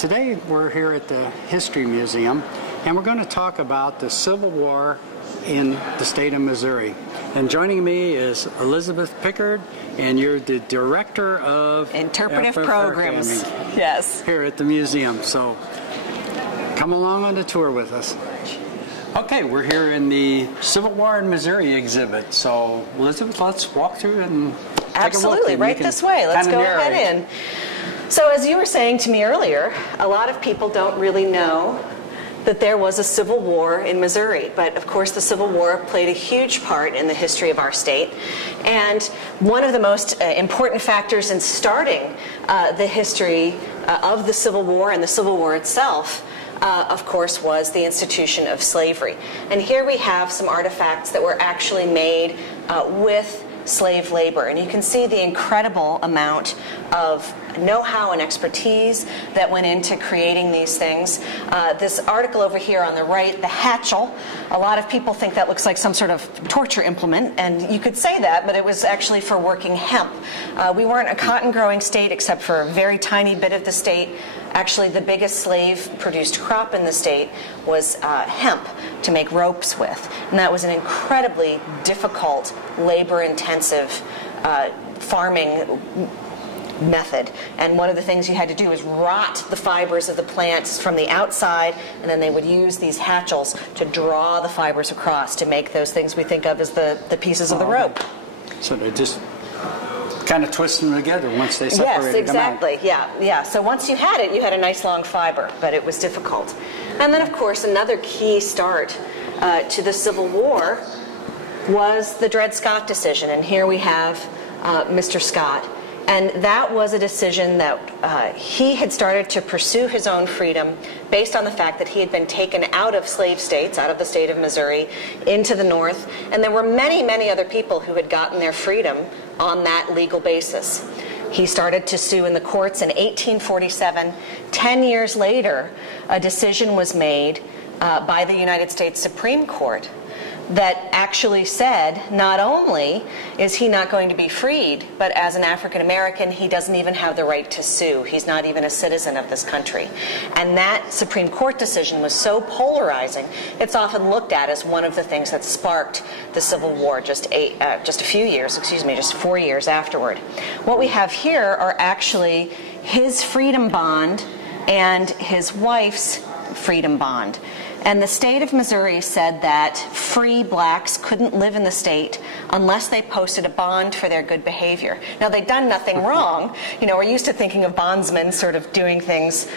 Today we're here at the History Museum, and we're going to talk about the Civil War in the state of Missouri. And joining me is Elizabeth Pickard, and you're the Director of Interpretive Programs. Yes. Here at the museum. So come along on the tour with us. Okay, we're here in the Civil War in Missouri exhibit. So Elizabeth, let's walk through and take a look. Absolutely, right this way. Let's go ahead in. So as you were saying to me earlier, a lot of people don't really know that there was a Civil War in Missouri. But of course the Civil War played a huge part in the history of our state. And one of the most important factors in starting the history of the Civil War and the Civil War itself, of course, was the institution of slavery. And here we have some artifacts that were actually made with slave labor. And you can see the incredible amount of know-how and expertise that went into creating these things. This article over here on the right, the hatchel, a lot of people think that looks like some sort of torture implement, and you could say that, but it was actually for working hemp. We weren't a cotton-growing state except for a very tiny bit of the state. Actually, the biggest slave-produced crop in the state was hemp to make ropes with. And that was an incredibly difficult, labor-intensive farming method. And one of the things you had to do is rot the fibers of the plants from the outside, and then they would use these hatchels to draw the fibers across to make those things we think of as the pieces of the rope. So they just kind of twist them together once they separated Yes, exactly. them out. Yeah. So once you had it, you had a nice long fiber, but it was difficult. And then, of course, another key start to the Civil War was the Dred Scott decision. And here we have Mr. Scott. And that was a decision that he had started to pursue his own freedom based on the fact that he had been taken out of slave states, out of the state of Missouri, into the North. And there were many, many other people who had gotten their freedom on that legal basis. He started to sue in the courts in 1847. 10 years later, a decision was made by the United States Supreme Court that actually said not only is he not going to be freed, but as an African American, he doesn't even have the right to sue. He's not even a citizen of this country. And that Supreme Court decision was so polarizing, it's often looked at as one of the things that sparked the Civil War just 4 years afterward. What we have here are actually his freedom bond and his wife's freedom bond. And the state of Missouri said that free blacks couldn't live in the state unless they posted a bond for their good behavior. Now, they'd done nothing wrong. You know, we're used to thinking of bondsmen sort of doing things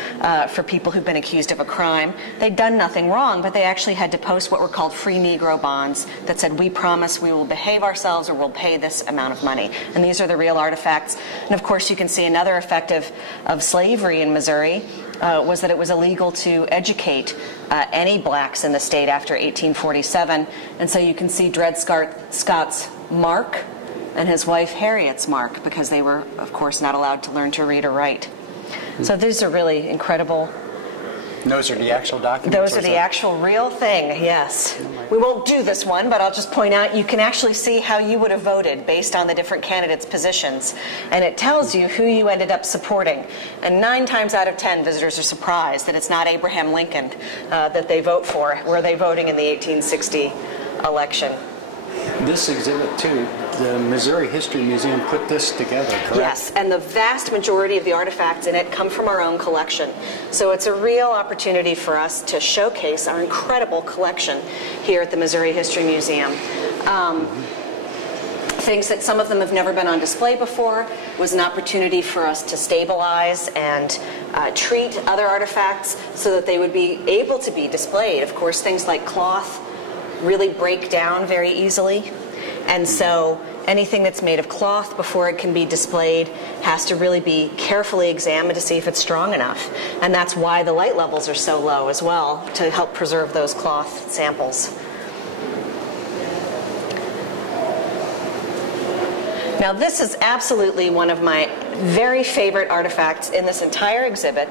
for people who've been accused of a crime. They'd done nothing wrong, but they actually had to post what were called free Negro bonds that said, we promise we will behave ourselves or we'll pay this amount of money. And these are the real artifacts. And of course, you can see another effect of slavery in Missouri was that it was illegal to educate any blacks in the state after 1847. And so you can see Dred Scott's mark and his wife Harriet's mark, because they were, of course, not allowed to learn to read or write. So these are really incredible. Those are the actual documents? Those are the actual real thing, yes. We won't do this one, but I'll just point out you can actually see how you would have voted based on the different candidates' positions. And it tells you who you ended up supporting. And 9 times out of 10, visitors are surprised that it's not Abraham Lincoln that they vote for. Were they voting in the 1860 election? This exhibit, too, the Missouri History Museum put this together, correct? Yes, and the vast majority of the artifacts in it come from our own collection. So it's a real opportunity for us to showcase our incredible collection here at the Missouri History Museum. Things that some of them have never been on display before was an opportunity for us to stabilize and treat other artifacts so that they would be able to be displayed. Of course, things like cloth really break down very easily, and so anything that's made of cloth before it can be displayed has to really be carefully examined to see if it's strong enough. And that's why the light levels are so low as well, to help preserve those cloth samples. Now, this is absolutely one of my very favorite artifacts in this entire exhibit.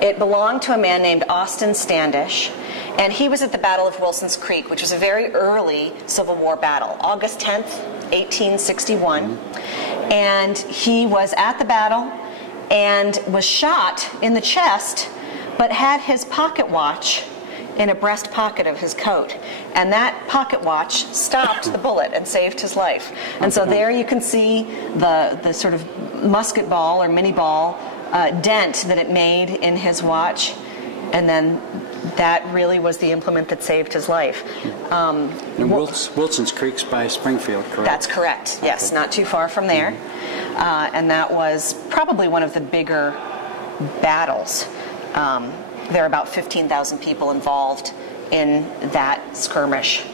It belonged to a man named Austin Standish, and he was at the Battle of Wilson's Creek, which was a very early Civil War battle, August 10th, 1861. And he was at the battle and was shot in the chest but had his pocket watch in a breast pocket of his coat. And that pocket watch stopped the bullet and saved his life. And so there you can see the sort of musket ball or mini ball dent that it made in his watch. And then that really was the implement that saved his life. And Wilson's Creek's by Springfield, correct? That's correct, yes, not too far from there. And that was probably one of the bigger battles. There are about 15,000 people involved in that skirmish.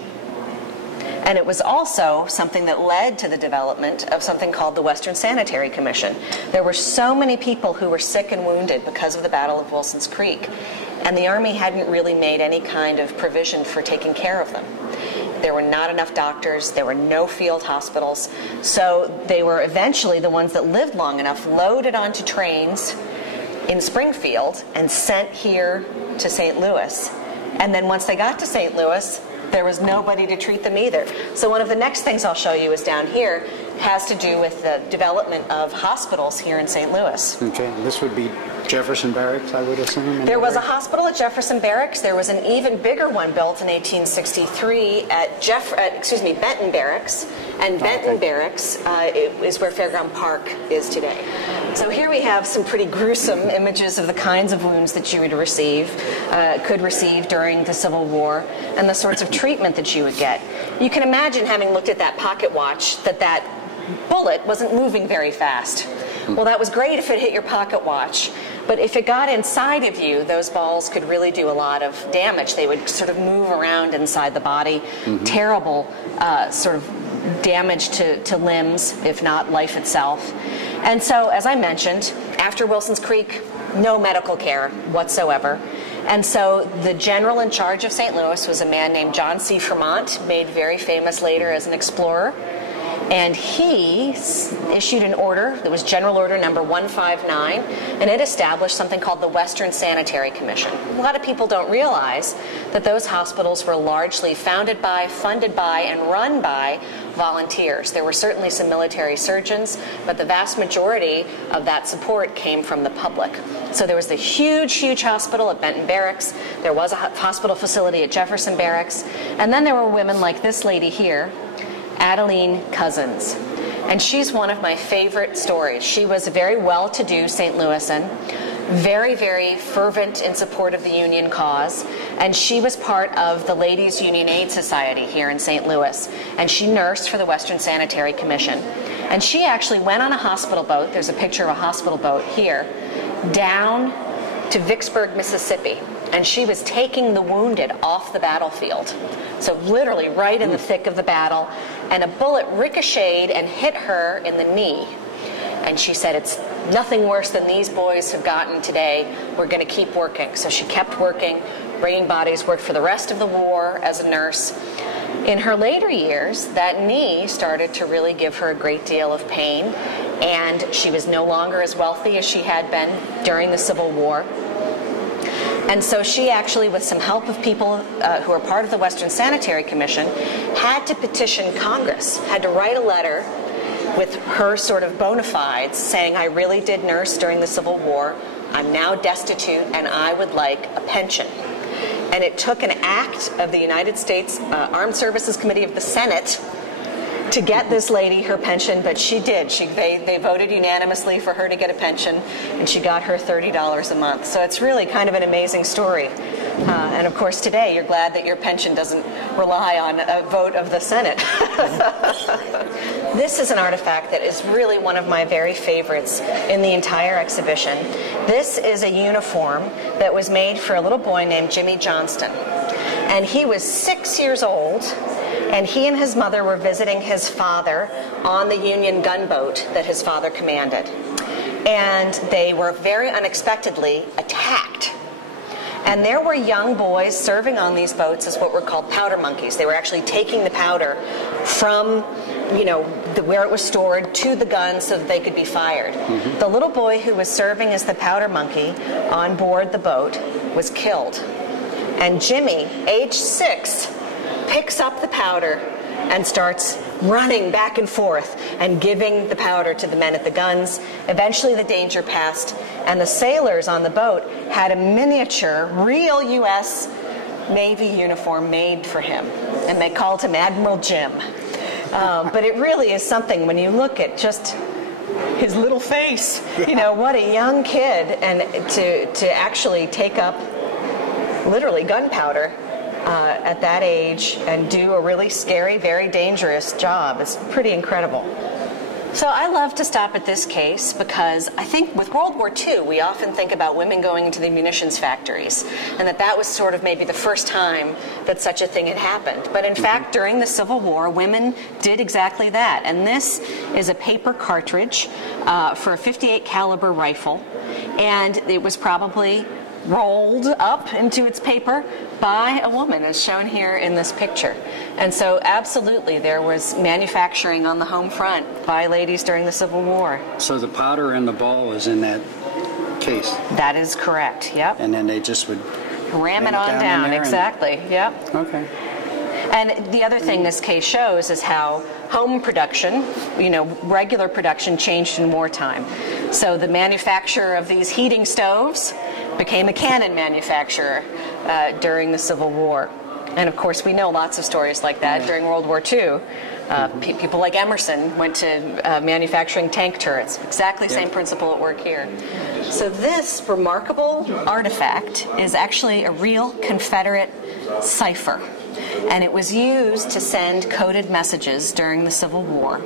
And it was also something that led to the development of something called the Western Sanitary Commission. There were so many people who were sick and wounded because of the Battle of Wilson's Creek, and the Army hadn't really made any kind of provision for taking care of them. There were not enough doctors, there were no field hospitals, so they were eventually, the ones that lived long enough, loaded onto trains in Springfield and sent here to St. Louis. And then once they got to St. Louis, there was nobody to treat them either. So one of the next things I'll show you is down here. It has to do with the development of hospitals here in St. Louis. Okay, this would be Jefferson Barracks, I would assume. There was a hospital at Jefferson Barracks. There was an even bigger one built in 1863 at Benton Barracks. And Benton Barracks is where Fairground Park is today. So here we have some pretty gruesome images of the kinds of wounds that you would could receive during the Civil War, and the sorts of treatment that you would get. You can imagine, having looked at that pocket watch, that bullet wasn't moving very fast. Well, that was great if it hit your pocket watch, but if it got inside of you, those balls could really do a lot of damage. They would sort of move around inside the body. Terrible sort of damage to limbs, if not life itself. And so, as I mentioned, after Wilson's Creek, no medical care whatsoever. And so the general in charge of St. Louis was a man named John C. Fremont, made very famous later as an explorer. And he issued an order that was General Order number 159, and it established something called the Western Sanitary Commission. A lot of people don't realize that those hospitals were largely founded by, funded by, and run by volunteers. There were certainly some military surgeons, but the vast majority of that support came from the public. So there was the huge hospital at Benton Barracks. There was a hospital facility at Jefferson Barracks. And then there were women like this lady here, Adeline Cozzens. And she's one of my favorite stories. She was a very well-to-do St. Louisan, very fervent in support of the Union cause, and she was part of the Ladies Union Aid Society here in St. Louis, and she nursed for the Western Sanitary Commission. And she actually went on a hospital boat, there's a picture of a hospital boat here, down to Vicksburg, Mississippi, and she was taking the wounded off the battlefield. So literally right in the thick of the battle, and a bullet ricocheted and hit her in the knee. And she said, "It's nothing worse than these boys have gotten today. We're going to keep working." So she kept working, bringing bodies, worked for the rest of the war as a nurse. In her later years, that knee started to really give her a great deal of pain, and she was no longer as wealthy as she had been during the Civil War. And so she actually, with some help of people who are part of the Western Sanitary Commission, had to petition Congress, had to write a letter with her sort of bona fides saying, "I really did nurse during the Civil War, I'm now destitute, and I would like a pension." And it took an act of the United States Armed Services Committee of the Senate to get this lady her pension, but she did. They voted unanimously for her to get a pension, and she got her $30 a month. So it's really kind of an amazing story. And of course today you're glad that your pension doesn't rely on a vote of the Senate. This is an artifact that is really one of my very favorites in the entire exhibition. This is a uniform that was made for a little boy named Jimmy Johnston. And he was 6 years old, and he and his mother were visiting his father on the Union gunboat that his father commanded. And they were very unexpectedly attacked. And there were young boys serving on these boats as what were called powder monkeys. They were actually taking the powder from, where it was stored to the guns so that they could be fired. Mm-hmm. The little boy who was serving as the powder monkey on board the boat was killed. And Jimmy, age 6, picks up the powder and starts running back and forth and giving the powder to the men at the guns. Eventually the danger passed, and the sailors on the boat had a miniature, real U.S. Navy uniform made for him, and they called him Admiral Jim. But it really is something when you look at just his little face, you know, what a young kid, and to actually take up literally gunpowder at that age and do a really scary, very dangerous job. It's pretty incredible. So I love to stop at this case because I think with World War II, we often think about women going into the munitions factories, and that was sort of maybe the first time that such a thing had happened. But in fact, during the Civil War, women did exactly that. And this is a paper cartridge for a .58 caliber rifle, and it was probably rolled up into its paper by a woman, as shown here in this picture. And so absolutely there was manufacturing on the home front by ladies during the Civil War. So the powder and the ball is in that case? That is correct, yep. And then they just would ram it on down, exactly, yep. Okay. And the other thing this case shows is how home production, you know, regular production changed in wartime. So the manufacturer of these heating stoves became a cannon manufacturer during the Civil War. And of course, we know lots of stories like that during World War II. People like Emerson went to manufacturing tank turrets. Exactly same principle at work here. So this remarkable artifact is actually a real Confederate cipher. And it was used to send coded messages during the Civil War.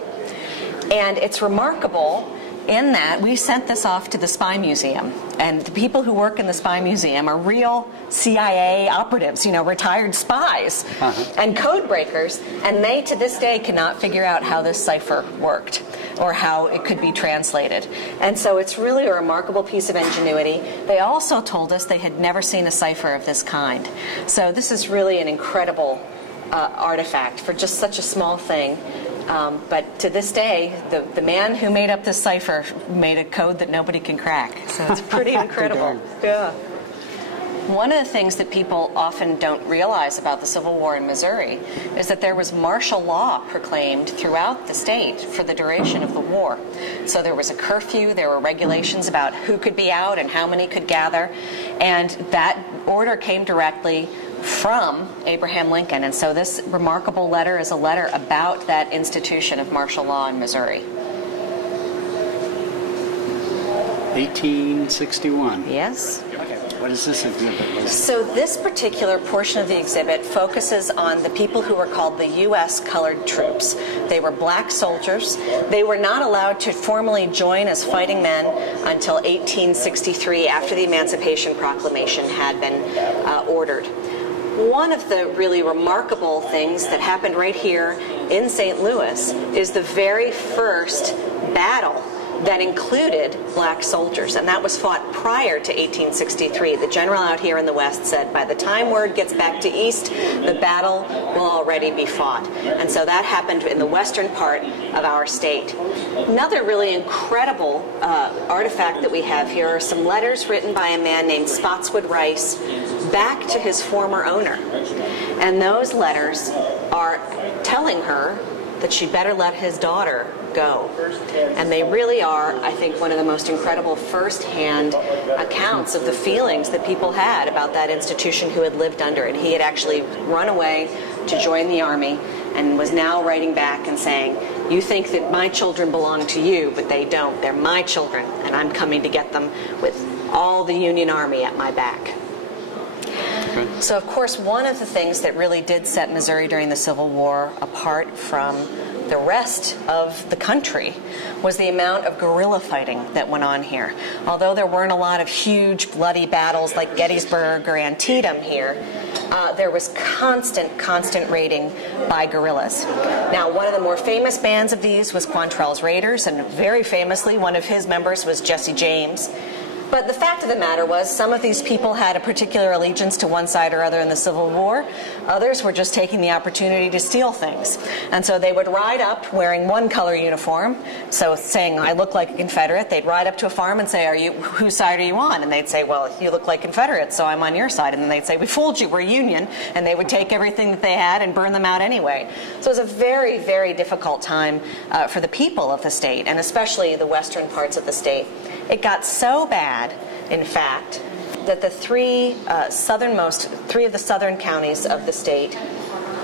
And it's remarkable in that we sent this off to the Spy Museum, and the people who work in the Spy Museum are real CIA operatives, you know, retired spies and code breakers, and they to this day cannot figure out how this cipher worked or how it could be translated. And so it's really a remarkable piece of ingenuity. They also told us they had never seen a cipher of this kind. So this is really an incredible artifact for just such a small thing. But to this day, the man who made up this cipher made a code that nobody can crack. So it's pretty incredible. Yeah. One of the things that people often don't realize about the Civil War in Missouri is that there was martial law proclaimed throughout the state for the duration of the war. So there was a curfew, there were regulations about who could be out and how many could gather, and that order came directly from Abraham Lincoln. And so this remarkable letter is a letter about that institution of martial law in Missouri. 1861. Yes. Okay. What is this exhibit? So this particular portion of the exhibit focuses on the people who were called the U.S. colored troops. They were black soldiers. They were not allowed to formally join as fighting men until 1863, after the Emancipation Proclamation had been ordered. One of the really remarkable things that happened right here in St. Louis is the very first battle that included black soldiers, and that was fought prior to 1863. The general out here in the West said, by the time word gets back to East, the battle will already be fought. And so that happened in the western part of our state. Another really incredible artifact that we have here are some letters written by a man named Spotswood Rice back to his former owner. And those letters are telling her that she'd better let his daughter go. And they really are, I think, one of the most incredible first-hand accounts of the feelings that people had about that institution who had lived under it. He had actually run away to join the Army and was now writing back and saying, you think that my children belong to you, but they don't. They're my children, and I'm coming to get them with all the Union Army at my back. So, of course, one of the things that really did set Missouri during the Civil War apart from the rest of the country was the amount of guerrilla fighting that went on here. Although there weren't a lot of huge bloody battles like Gettysburg or Antietam here, there was constant raiding by guerrillas. Now, one of the more famous bands of these was Quantrell's Raiders, and very famously, one of his members was Jesse James. But the fact of the matter was, some of these people had a particular allegiance to one side or other in the Civil War. Others were just taking the opportunity to steal things. And so they would ride up wearing one color uniform, so saying, I look like a Confederate. They'd ride up to a farm and say, whose side are you on? And they'd say, well, you look like Confederates, so I'm on your side. And then they'd say, we fooled you, we're Union. And they would take everything that they had and burn them out anyway. So it was a very, very difficult time for the people of the state, and especially the western parts of the state. It got so bad, in fact, that the three of the southern counties of the state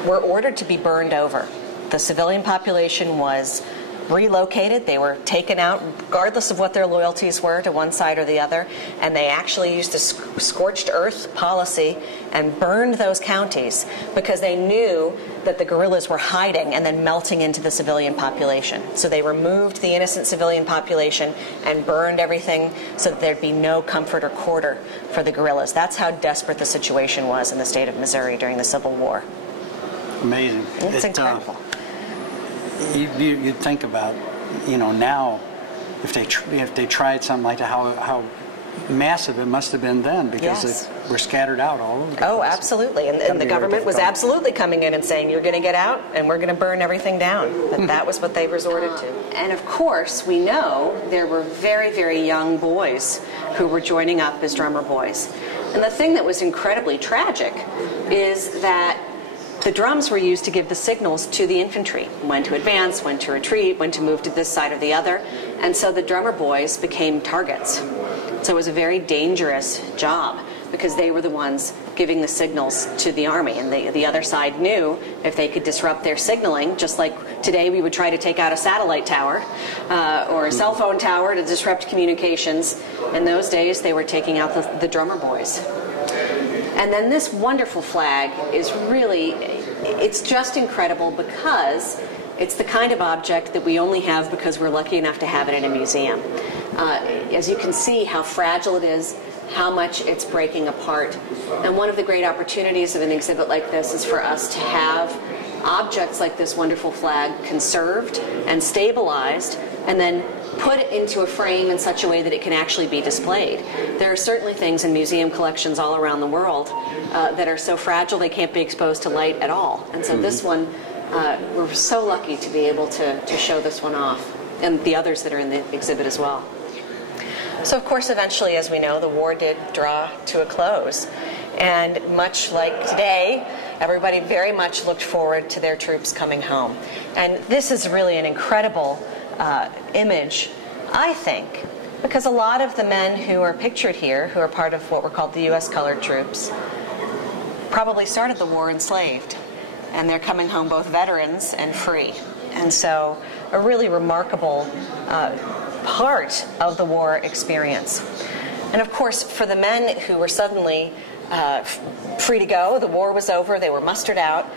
were ordered to be burned over. The civilian population was relocated. They were taken out, regardless of what their loyalties were to one side or the other, and they actually used the scorched earth policy and burned those counties because they knew that the guerrillas were hiding and then melting into the civilian population. So they removed the innocent civilian population and burned everything so that there'd be no comfort or quarter for the guerrillas. That's how desperate the situation was in the state of Missouri during the Civil War. Amazing. It's incredible. You'd think about, now if they tried something like that, how massive it must have been then, because yes. they were scattered out all over the place. Oh, absolutely. And the government was absolutely coming in and saying, you're going to get out and we're going to burn everything down. But that was what they resorted to. And of course, we know there were very, very young boys who were joining up as drummer boys. And the thing that was incredibly tragic is that the drums were used to give the signals to the infantry, when to advance, when to retreat, when to move to this side or the other. And so the drummer boys became targets. So it was a very dangerous job because they were the ones giving the signals to the army. And the other side knew if they could disrupt their signaling, just like today we would try to take out a satellite tower or a cell phone tower to disrupt communications. In those days, they were taking out the drummer boys. And then this wonderful flag is really, it's just incredible because it's the kind of object that we only have because we're lucky enough to have it in a museum. As you can see how fragile it is, how much it's breaking apart. And one of the great opportunities of an exhibit like this is for us to have objects like this wonderful flag conserved and stabilized and then put it into a frame in such a way that it can actually be displayed. There are certainly things in museum collections all around the world that are so fragile they can't be exposed to light at all. And so this one, we're so lucky to be able to show this one off, and the others that are in the exhibit as well. So of course, eventually, as we know, the war did draw to a close. And much like today, everybody very much looked forward to their troops coming home. And this is really an incredible image, I think, because a lot of the men who are pictured here, who are part of what were called the U.S. colored troops, probably started the war enslaved. And they're coming home both veterans and free. And so a really remarkable part of the war experience. And of course, for the men who were suddenly free to go, the war was over, they were mustered out,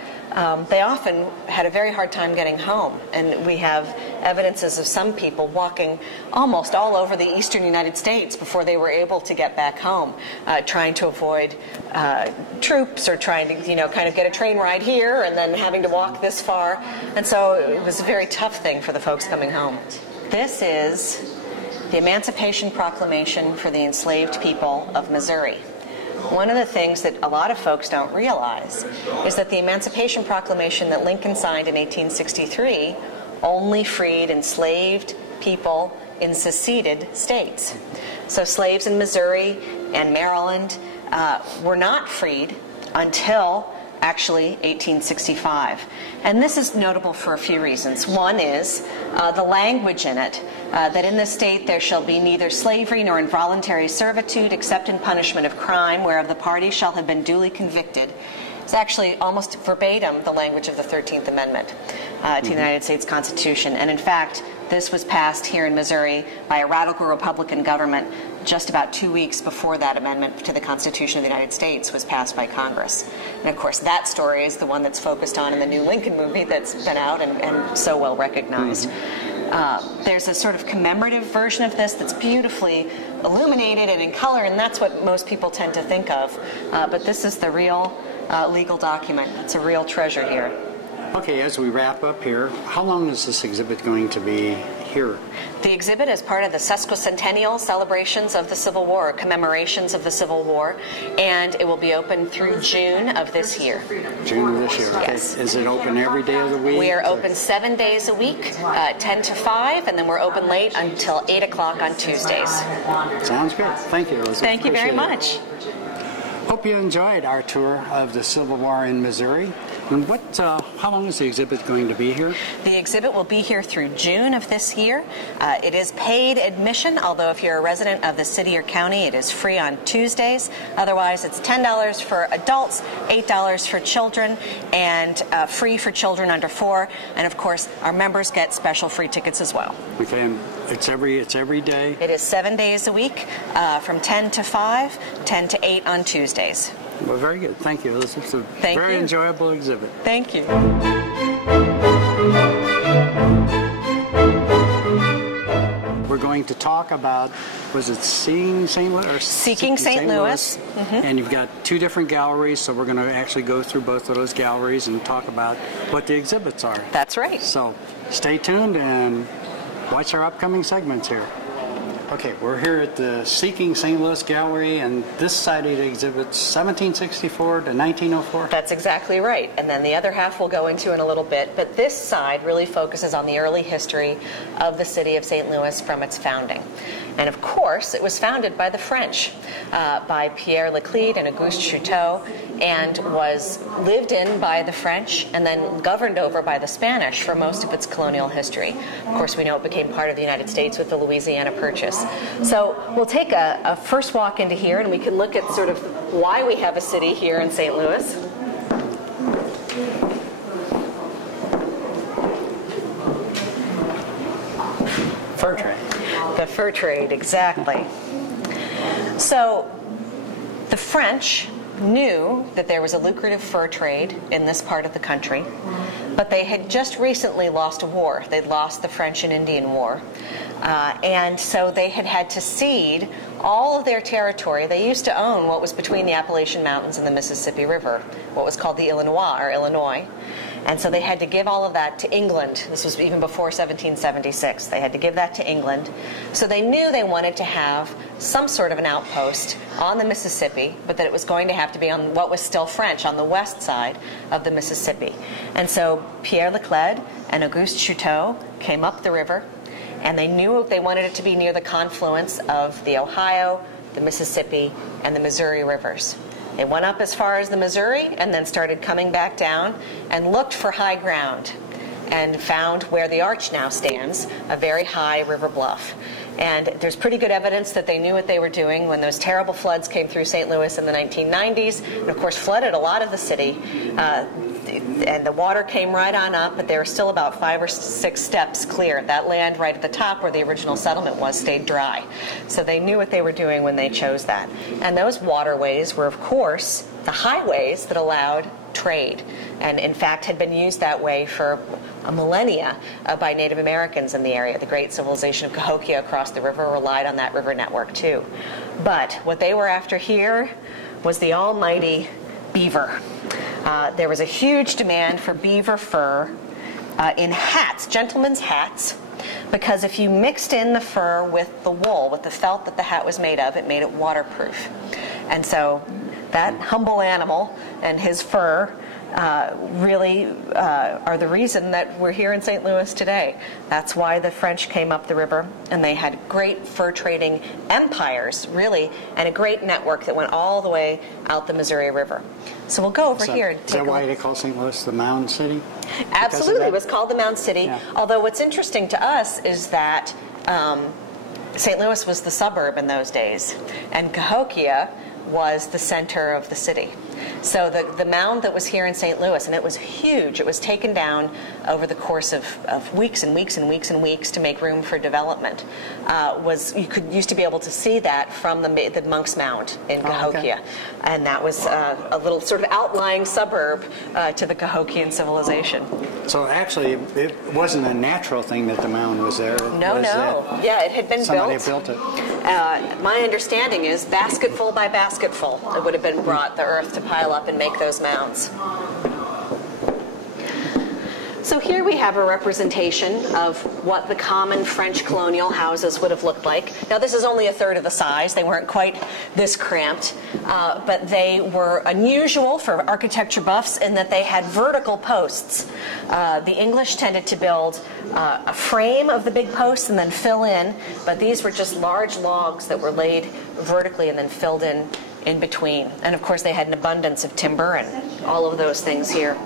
they often had a very hard time getting home. And we have evidences of some people walking almost all over the eastern United States before they were able to get back home, trying to avoid troops or trying to, kind of get a train ride here and then having to walk this far. And so it was a very tough thing for the folks coming home. This is the Emancipation Proclamation for the enslaved people of Missouri. One of the things that a lot of folks don't realize is that the Emancipation Proclamation that Lincoln signed in 1863 only freed enslaved people in seceded states. So slaves in Missouri and Maryland were not freed until actually 1865. And this is notable for a few reasons. One is the language in it, that in this state there shall be neither slavery nor involuntary servitude except in punishment of crime, whereof the party shall have been duly convicted. It's actually almost verbatim the language of the 13th Amendment to the United States Constitution. And in fact, this was passed here in Missouri by a radical Republican government just about 2 weeks before that amendment to the Constitution of the United States was passed by Congress. And of course, that story is the one that's focused on in the new Lincoln movie that's been out and so well recognized. There's a sort of commemorative version of this that's beautifully illuminated and in color, and that's what most people tend to think of. But this is the real legal document. It's a real treasure here. Okay, as we wrap up here, how long is this exhibit going to be here? The exhibit is part of the sesquicentennial celebrations of the Civil War, commemorations of the Civil War, and it will be open through June of this year. June of this year, okay. Yes. Is it open every day of the week? We are open 7 days a week, 10 to 5, and then we're open late until 8 o'clock on Tuesdays. Sounds good. Thank you, Elizabeth. Thank you very much. Hope you enjoyed our tour of the Civil War in Missouri. And how long is the exhibit going to be here? The exhibit will be here through June of this year. It is paid admission, although if you're a resident of the city or county, it is free on Tuesdays. Otherwise, it's $10 for adults, $8 for children, and free for children under 4. And of course, our members get special free tickets as well. Okay, and it's every day? It is 7 days a week, from 10 to 5, 10 to 8 on Tuesdays. Well, very good. Thank you. This is a very enjoyable exhibit. Thank you. We're going to talk about, was it Seeking St. Louis? Or Seeking St. Louis. Mm-hmm. And you've got 2 different galleries, so we're going to actually go through both of those galleries and talk about what the exhibits are. That's right. So stay tuned and watch our upcoming segments here. Okay, we're here at the Seeking St. Louis Gallery, and this side of the exhibit's 1764 to 1904. That's exactly right. And then the other half we'll go into in a little bit. But this side really focuses on the early history of the city of St. Louis from its founding. And of course, it was founded by the French, by Pierre Leclerc and Auguste Chouteau, and was lived in by the French and then governed over by the Spanish for most of its colonial history. Of course, we know it became part of the United States with the Louisiana Purchase. So we'll take a first walk into here, and we can look at sort of why we have a city here in St. Louis. Fur trade. The fur trade, exactly. So the French knew that there was a lucrative fur trade in this part of the country, but they had just recently lost a war. They'd lost the French and Indian War. And so they had to cede all of their territory. They used to own what was between the Appalachian Mountains and the Mississippi River, what was called the Illinois. And so they had to give all of that to England. This was even before 1776. They had to give that to England. So they knew they wanted to have some sort of an outpost on the Mississippi, but that it was going to have to be on what was still French, on the west side of the Mississippi. And so Pierre Leclerc and Auguste Chouteau came up the river, and they knew they wanted it to be near the confluence of the Ohio, the Mississippi, and the Missouri rivers. They went up as far as the Missouri and then started coming back down and looked for high ground and found where the arch now stands, a very high river bluff. And there's pretty good evidence that they knew what they were doing when those terrible floods came through St. Louis in the 1990s, and of course flooded a lot of the city. And the water came right on up, but they were still about 5 or 6 steps clear. That land right at the top where the original settlement was stayed dry. So they knew what they were doing when they chose that. And those waterways were, of course, the highways that allowed trade, and in fact had been used that way for a millennia by Native Americans in the area. The great civilization of Cahokia across the river relied on that river network too. But what they were after here was the almighty beaver. There was a huge demand for beaver fur in hats, gentlemen's hats, because if you mixed in the fur with the wool, with the felt that the hat was made of, it made it waterproof. And so that humble animal and his fur really are the reason that we're here in St. Louis today. That's why the French came up the river, and they had great fur trading empires, really, and a great network that went all the way out the Missouri River. So we'll go over here. Is that why they call St. Louis the Mound City? Absolutely. It was called the Mound City. Yeah. Although what's interesting to us is that St. Louis was the suburb in those days, and Cahokia was the center of the city. So the mound that was here in St. Louis, and it was huge, it was taken down over the course of weeks and weeks and weeks and weeks to make room for development, used to be able to see that from the Monk's Mound in Cahokia. Okay. And that was a little sort of outlying suburb to the Cahokian civilization. So actually, it wasn't a natural thing that the mound was there. No. Yeah, it had been somebody built. Somebody built it. My understanding is basketful by basketful, it would have been brought, the earth to pile up and make those mounds. So here we have a representation of what the common French colonial houses would have looked like. Now this is only a third of the size. They weren't quite this cramped, but they were unusual for architecture buffs in that they had vertical posts. The English tended to build a frame of the big posts and then fill in, but these were just large logs that were laid vertically and then filled in between. And of course they had an abundance of timber and all of those things here.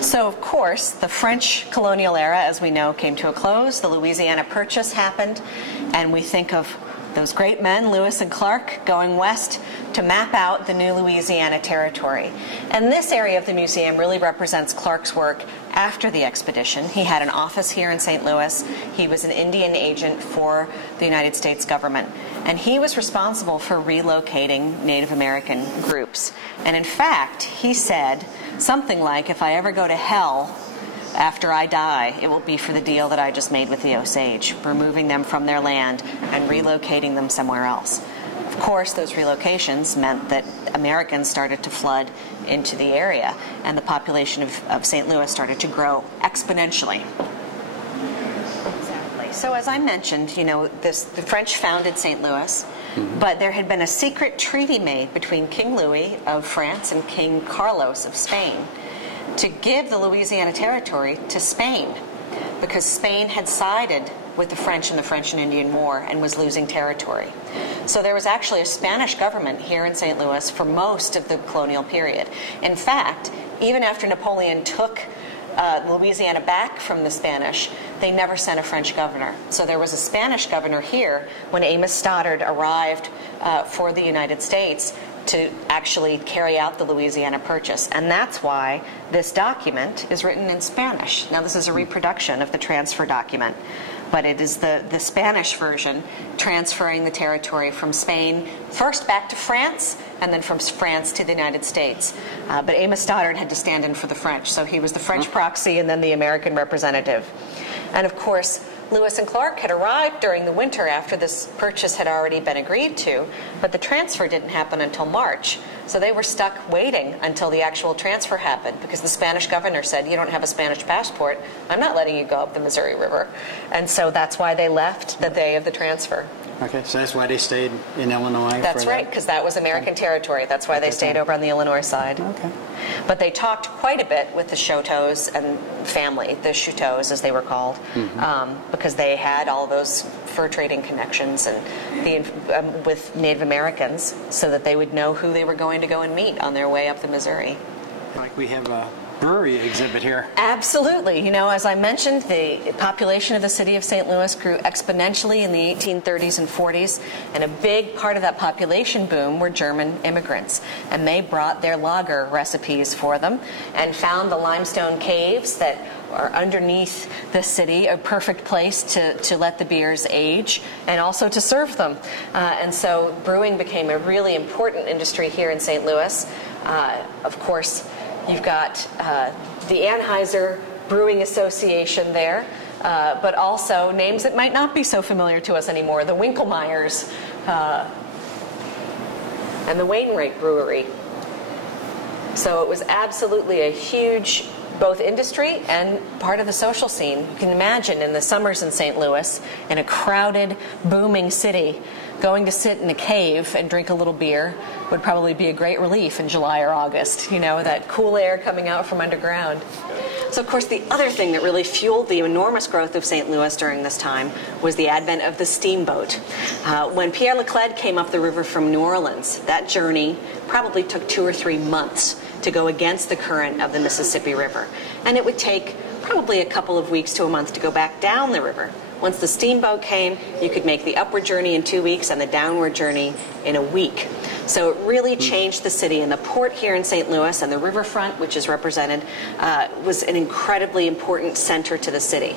So, of course, the French colonial era, as we know, came to a close. The Louisiana Purchase happened, and we think of those great men, Lewis and Clark, going west to map out the new Louisiana Territory. And this area of the museum really represents Clark's work after the expedition. He had an office here in St. Louis. He was an Indian agent for the United States government. And he was responsible for relocating Native American groups. And in fact, he said something like, if I ever go to hell after I die, it will be for the deal that I just made with the Osage, removing them from their land and relocating them somewhere else. Of course, those relocations meant that Americans started to flood into the area, and the population of St. Louis started to grow exponentially. Exactly. So as I mentioned, you know, the French founded St. Louis, but there had been a secret treaty made between King Louis of France and King Carlos of Spain to give the Louisiana Territory to Spain, because Spain had sided with the French in the French and Indian War and was losing territory. So there was actually a Spanish government here in St. Louis for most of the colonial period. In fact, even after Napoleon took Louisiana back from the Spanish, they never sent a French governor. So there was a Spanish governor here when Amos Stoddard arrived for the United States to actually carry out the Louisiana Purchase. And that's why this document is written in Spanish. Now, this is a reproduction of the transfer document, but it is the Spanish version transferring the territory from Spain first back to France and then from France to the United States. But Amos Stoddard had to stand in for the French, so he was the French proxy and then the American representative. And of course, Lewis and Clark had arrived during the winter after this purchase had already been agreed to, but the transfer didn't happen until March. So they were stuck waiting until the actual transfer happened because the Spanish governor said, you don't have a Spanish passport, I'm not letting you go up the Missouri River. And so that's why they left the day of the transfer. Okay, so that's why they stayed in Illinois? That's right, because that was American territory. That's why they stayed over on the Illinois side. Okay. But they talked quite a bit with the Choteaus and family, the Choteaus as they were called, because they had all those fur trading connections and with Native Americans so that they would know who they were going to go and meet on their way up the Missouri. Like we have a brewery exhibit here. Absolutely. You know, as I mentioned, the population of the city of St. Louis grew exponentially in the 1830s and 40s, and a big part of that population boom were German immigrants. And they brought their lager recipes for them and found the limestone caves that are underneath the city, a perfect place to let the beers age and also to serve them. And so brewing became a really important industry here in St. Louis. Of course, you've got the Anheuser Brewing Association there, but also names that might not be so familiar to us anymore, the Winkelmeyers and the Wainwright Brewery. So it was absolutely a huge both industry and part of the social scene. You can imagine in the summers in St. Louis, in a crowded, booming city, going to sit in a cave and drink a little beer would probably be a great relief in July or August, you know, that cool air coming out from underground. So, of course, the other thing that really fueled the enormous growth of St. Louis during this time was the advent of the steamboat. When Pierre Leclerc came up the river from New Orleans, that journey probably took 2 or 3 months to go against the current of the Mississippi River. And it would take probably a couple of weeks to a month to go back down the river. Once the steamboat came, you could make the upward journey in 2 weeks and the downward journey in a week. So it really changed the city. And the port here in St. Louis and the riverfront, which is represented, was an incredibly important center to the city.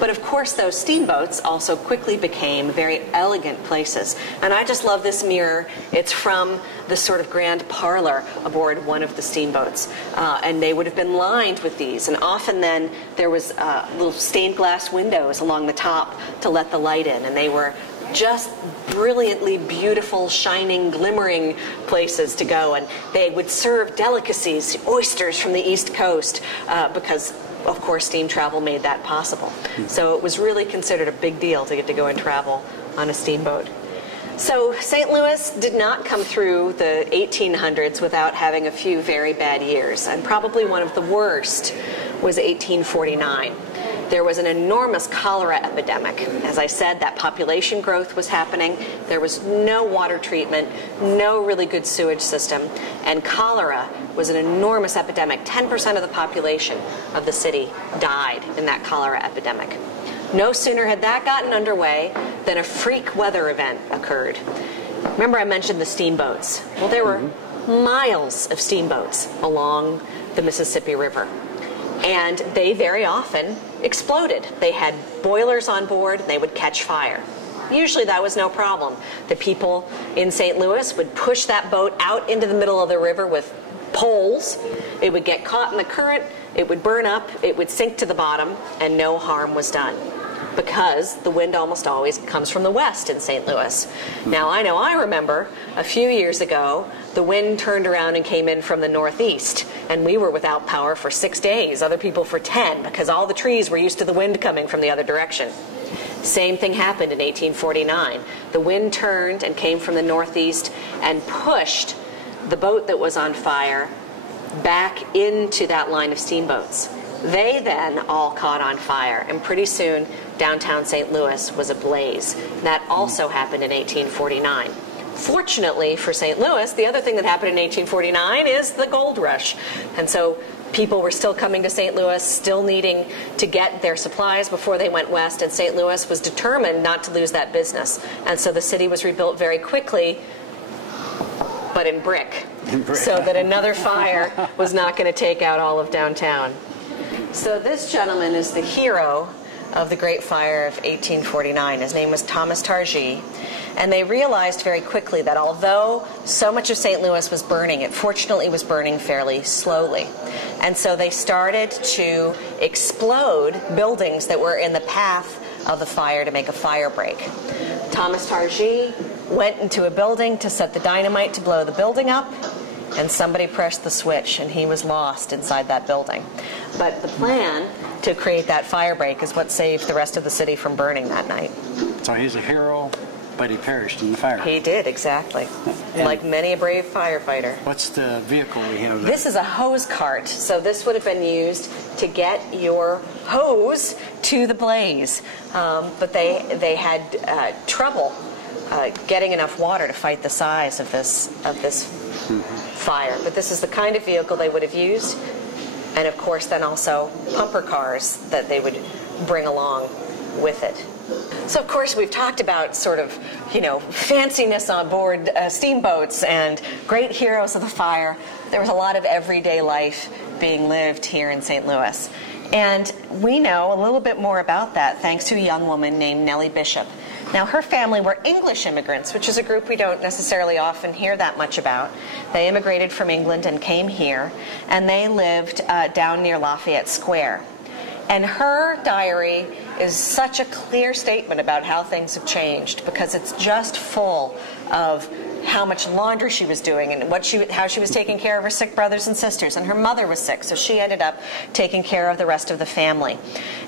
But of course, those steamboats also quickly became very elegant places. And I just love this mirror. It's from the sort of grand parlor aboard one of the steamboats. And they would have been lined with these. And often then there was little stained glass windows along the top to let the light in. And they were just brilliantly beautiful, shining, glimmering places to go. And they would serve delicacies, oysters from the East Coast, because of course, steam travel made that possible. So it was really considered a big deal to get to go and travel on a steamboat. So St. Louis did not come through the 1800s without having a few very bad years, and probably one of the worst was 1849. There was an enormous cholera epidemic. As I said, that population growth was happening. There was no water treatment, no really good sewage system, and cholera was an enormous epidemic. 10% of the population of the city died in that cholera epidemic. No sooner had that gotten underway than a freak weather event occurred. Remember I mentioned the steamboats? Well, there were miles of steamboats along the Mississippi River. And they very often exploded. They had boilers on board, and they would catch fire. Usually that was no problem. The people in St. Louis would push that boat out into the middle of the river with poles. It would get caught in the current, it would burn up, it would sink to the bottom, and no harm was done, because the wind almost always comes from the west in St. Louis. Now, I remember a few years ago, the wind turned around and came in from the northeast, and we were without power for 6 days, other people for 10, because all the trees were used to the wind coming from the other direction. Same thing happened in 1849. The wind turned and came from the northeast and pushed the boat that was on fire back into that line of steamboats. They then all caught on fire, and pretty soon downtown St. Louis was ablaze. That also happened in 1849. Fortunately for St. Louis, the other thing that happened in 1849 is the gold rush. And so people were still coming to St. Louis, still needing to get their supplies before they went west, and St. Louis was determined not to lose that business. And so the city was rebuilt very quickly, but in brick, so that another fire was not going to take out all of downtown. So this gentleman is the hero of the Great Fire of 1849. His name was Thomas Targee. And they realized very quickly that although so much of St. Louis was burning, it fortunately was burning fairly slowly. And so they started to explode buildings that were in the path of the fire to make a fire break. Thomas Targee went into a building to set the dynamite to blow the building up, and somebody pressed the switch, and he was lost inside that building. But the plan to create that fire break is what saved the rest of the city from burning that night. So he's a hero, but he perished in the fire. He did, exactly. And like many a brave firefighter. What's the vehicle we have there? This is a hose cart. So this would have been used to get your hose to the blaze. But they had trouble getting enough water to fight the size of this fire. But this is the kind of vehicle they would have used. And of course then also pumper cars that they would bring along with it. So of course we've talked about sort of, fanciness on board steamboats and great heroes of the fire. There was a lot of everyday life being lived here in St. Louis. And we know a little bit more about that thanks to a young woman named Nellie Bishop. Now, her family were English immigrants, which is a group we don't necessarily often hear that much about. They immigrated from England and came here, and they lived down near Lafayette Square. And her diary is such a clear statement about how things have changed, because it's just full of how much laundry she was doing and how she was taking care of her sick brothers and sisters. And her mother was sick, so she ended up taking care of the rest of the family.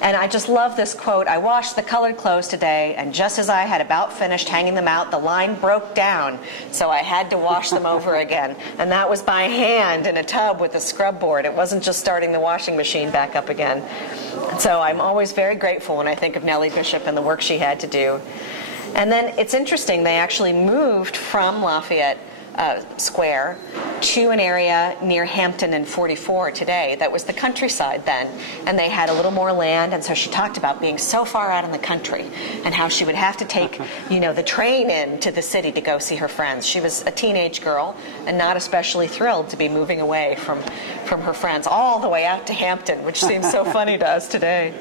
And I just love this quote. "I washed the colored clothes today, and just as I had about finished hanging them out, the line broke down, so I had to wash them over again." And that was by hand in a tub with a scrub board. It wasn't just starting the washing machine back up again. So I'm always very grateful when I think of Nellie Bishop and the work she had to do. And then it's interesting, they actually moved from Lafayette Square to an area near Hampton and 44 today. That was the countryside then. And they had a little more land, and so she talked about being so far out in the country and how she would have to take, the train in to the city to go see her friends. She was a teenage girl and not especially thrilled to be moving away from her friends all the way out to Hampton, which seems so funny to us today.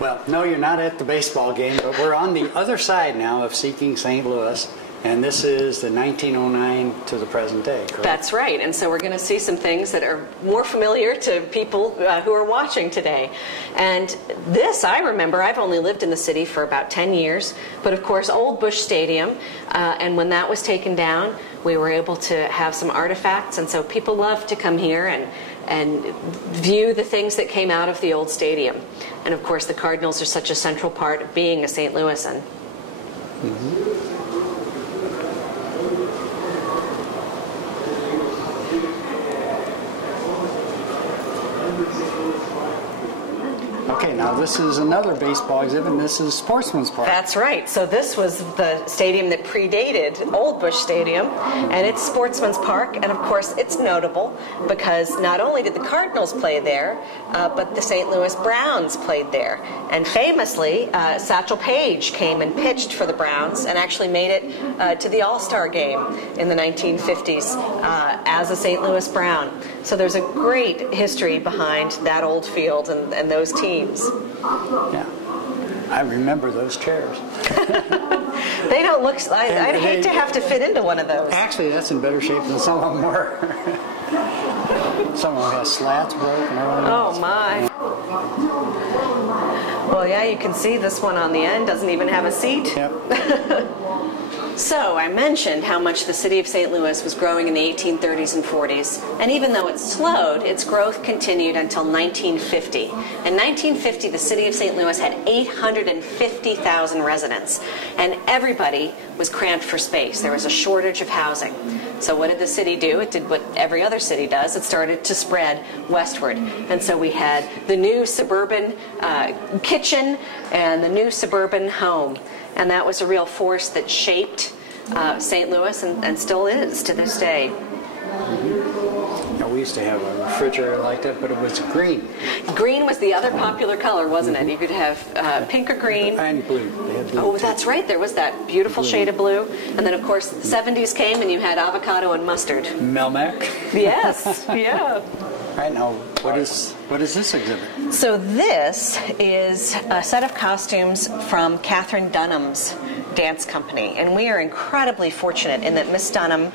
Well, no, you're not at the baseball game, but we're on the other side now of Seeking St. Louis, and this is the 1909 to the present day, correct? That's right, and so we're going to see some things that are more familiar to people who are watching today. And this, I remember, I've only lived in the city for about 10 years, but of course, Old Busch Stadium, and when that was taken down, we were able to have some artifacts, and so people love to come here and and view the things that came out of the old stadium. And of course, the Cardinals are such a central part of being a St. Louisan. Okay, now this is another baseball exhibit, and this is Sportsman's Park. That's right. So this was the stadium that predated Old Busch Stadium, and it's Sportsman's Park. And of course, it's notable because not only did the Cardinals play there, but the St. Louis Browns played there. And famously, Satchel Paige came and pitched for the Browns and actually made it to the All-Star game in the 1950s as a St. Louis Brown. So there's a great history behind that old field and those teams. Yeah, I remember those chairs. They don't look. I'd hate to have to fit into one of those. Actually, that's in better shape than some of them were. Some of them have slats broken. Oh my. Well, yeah, you can see this one on the end doesn't even have a seat. Yep. So I mentioned how much the city of St. Louis was growing in the 1830s and 40s, and even though it slowed, its growth continued until 1950. In 1950, the city of St. Louis had 850,000 residents, and everybody was cramped for space. There was a shortage of housing. So what did the city do? It did what every other city does. It started to spread westward. And so we had the new suburban kitchen and the new suburban home. And that was a real force that shaped St. Louis and still is to this day. Now, we used to have a refrigerator like that, but it was green. Green was the other popular color, wasn't it? You could have pink or green. And blue. They had blue Oh, too. that's right. There was that beautiful shade of blue. And then, of course, the 70s came and you had avocado and mustard. Melmac. Yes, yeah. Right now, what is this exhibit? So this is a set of costumes from Katherine Dunham's dance company, and we are incredibly fortunate in that Miss Dunham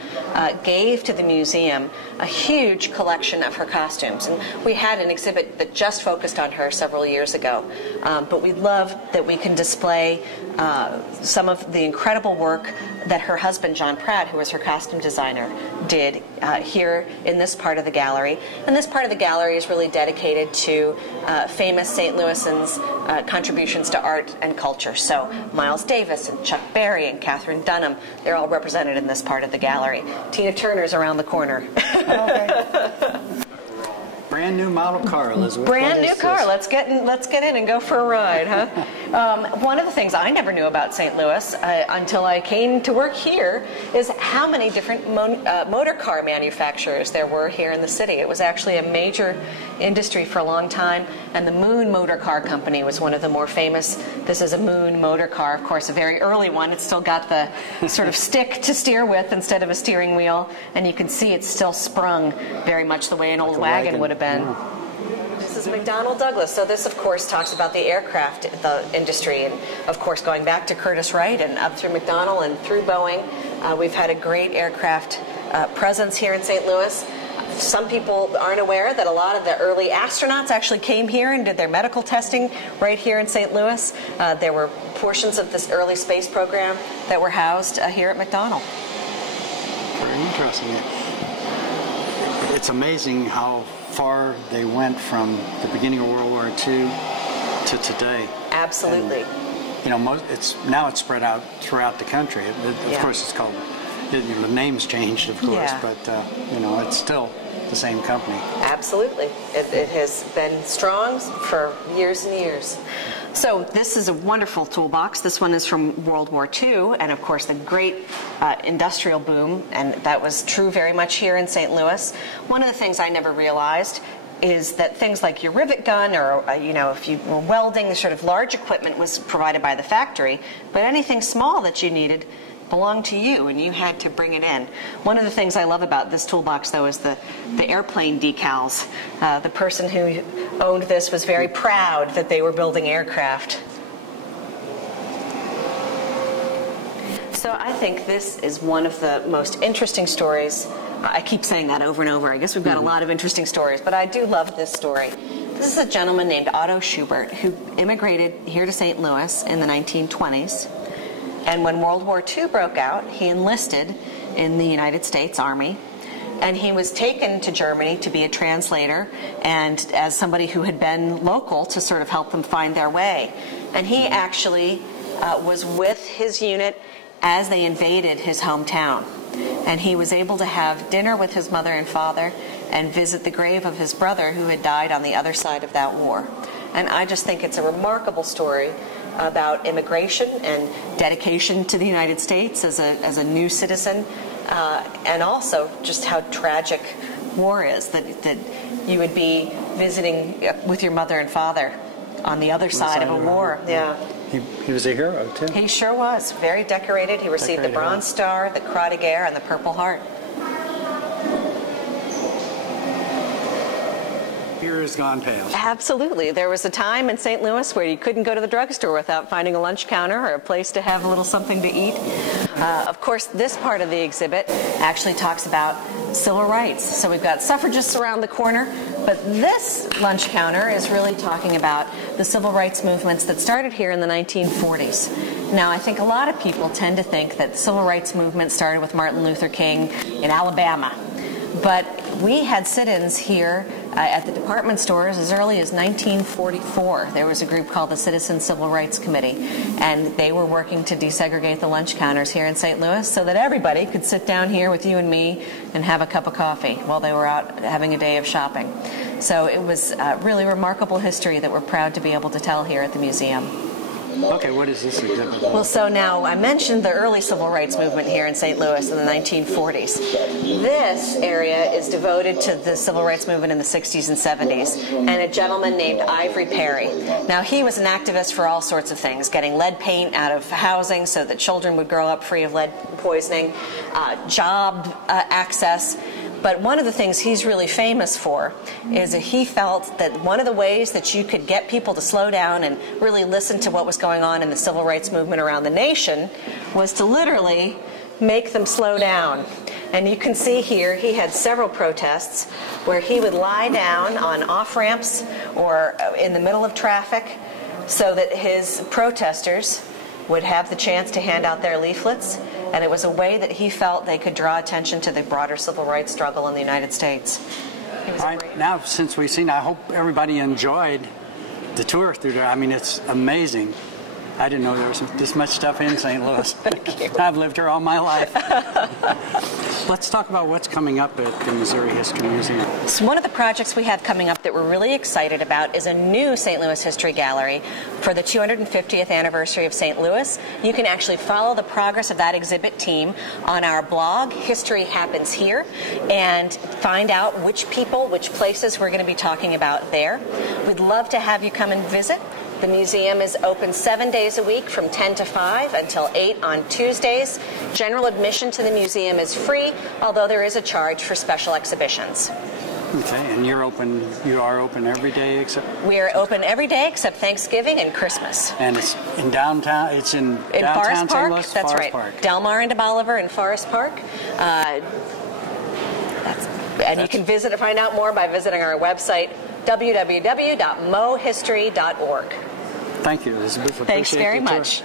gave to the museum a huge collection of her costumes, and we had an exhibit that just focused on her several years ago, but we love that we can display some of the incredible work that her husband John Pratt, who was her costume designer, did here in this part of the gallery. And this part of the gallery is really dedicated to famous St. Louisans' contributions to art and culture. So Miles Davis and Chuck Berry and Katherine Dunham, they're all represented in this part of the gallery. Tina Turner's around the corner. Okay. Brand new model car, Elizabeth. Brand new car. Let's get in and go for a ride, huh? One of the things I never knew about St. Louis until I came to work here is how many different motor car manufacturers there were here in the city. It was actually a major industry for a long time, and the Moon Motor Car Company was one of the more famous. This is a Moon motor car, of course, a very early one. It's still got the sort of stick to steer with instead of a steering wheel, and you can see it's still sprung very much the way an old wagon would have been. This is McDonnell Douglas. So this, of course, talks about the aircraft industry, and of course, going back to Curtiss Wright and up through McDonnell and through Boeing, we've had a great aircraft presence here in St. Louis. Some people aren't aware that a lot of the early astronauts actually came here and did their medical testing right here in St. Louis. There were portions of this early space program that were housed here at McDonnell. Very interesting. It's amazing how far they went from the beginning of World War II to today. Absolutely. And, you know, now it's spread out throughout the country. Of course, it's called. The name's changed, of course, but you know, it's still the same company. Absolutely. It has been strong for years and years. So this is a wonderful toolbox. This one is from World War II, and of course the great industrial boom, and that was true very much here in St. Louis. One of the things I never realized is that things like your rivet gun or, you know, if you were welding, the sort of large equipment was provided by the factory, but anything small that you needed belonged to you, and you had to bring it in. One of the things I love about this toolbox, though, is the airplane decals. The person who owned this was very proud that they were building aircraft. So I think this is one of the most interesting stories. I keep saying that over and over. I guess we've got a lot of interesting stories, but I do love this story. This is a gentleman named Otto Schubert who immigrated here to St. Louis in the 1920s. And when World War II broke out, he enlisted in the United States Army. And he was taken to Germany to be a translator and as somebody who had been local to sort of help them find their way. And he actually was with his unit as they invaded his hometown. And he was able to have dinner with his mother and father and visit the grave of his brother who had died on the other side of that war. And I just think it's a remarkable story about immigration and dedication to the United States as a new citizen, and also just how tragic war is, that you would be visiting with your mother and father on the other side of a war. Yeah. He was a hero, too. He sure was. Very decorated. He received the Bronze Star, the Croix de Guerre, and the Purple Heart. Beer has gone pale. Absolutely. There was a time in St. Louis where you couldn't go to the drugstore without finding a lunch counter or a place to have a little something to eat. Of course, this part of the exhibit actually talks about civil rights. So we've got suffragists around the corner, but this lunch counter is really talking about the civil rights movements that started here in the 1940s. Now, I think a lot of people tend to think that the civil rights movement started with Martin Luther King in Alabama. But we had sit-ins here at the department stores as early as 1944. There was a group called the Citizen Civil Rights Committee, and they were working to desegregate the lunch counters here in St. Louis so that everybody could sit down here with you and me and have a cup of coffee while they were out having a day of shopping. So it was really remarkable history that we're proud to be able to tell here at the museum. Okay, what is this exhibit? Well, so now I mentioned the early civil rights movement here in St. Louis in the 1940s. This area is devoted to the civil rights movement in the 60s and 70s, and a gentleman named Ivory Perry. Now, he was an activist for all sorts of things, getting lead paint out of housing so that children would grow up free of lead poisoning, job access. But one of the things he's really famous for is that he felt that one of the ways that you could get people to slow down and really listen to what was going on in the civil rights movement around the nation was to literally make them slow down. And you can see here he had several protests where he would lie down on off-ramps or in the middle of traffic so that his protesters would have the chance to hand out their leaflets, and it was a way that he felt they could draw attention to the broader civil rights struggle in the United States. All right, now since we've seen, I hope everybody enjoyed the tour through there. I mean, it's amazing. I didn't know there was this much stuff in St. Louis. Thank you. I've lived here all my life. Let's talk about what's coming up at the Missouri History Museum. So one of the projects we have coming up that we're really excited about is a new St. Louis History Gallery for the 250th anniversary of St. Louis. You can actually follow the progress of that exhibit team on our blog, History Happens Here, and find out which people, which places we're going to be talking about there. We'd love to have you come and visit. The museum is open 7 days a week from 10 to 5 until 8 on Tuesdays. General admission to the museum is free, although there is a charge for special exhibitions. Okay, and you are open every day except? We are open every day except Thanksgiving and Christmas. And it's in downtown, downtown St. Louis? That's right. Park. Delmar and DeBoliver in Forest Park. And you can visit to find out more by visiting our website, www.mohistory.org. Thank you, Elizabeth. Thanks very much.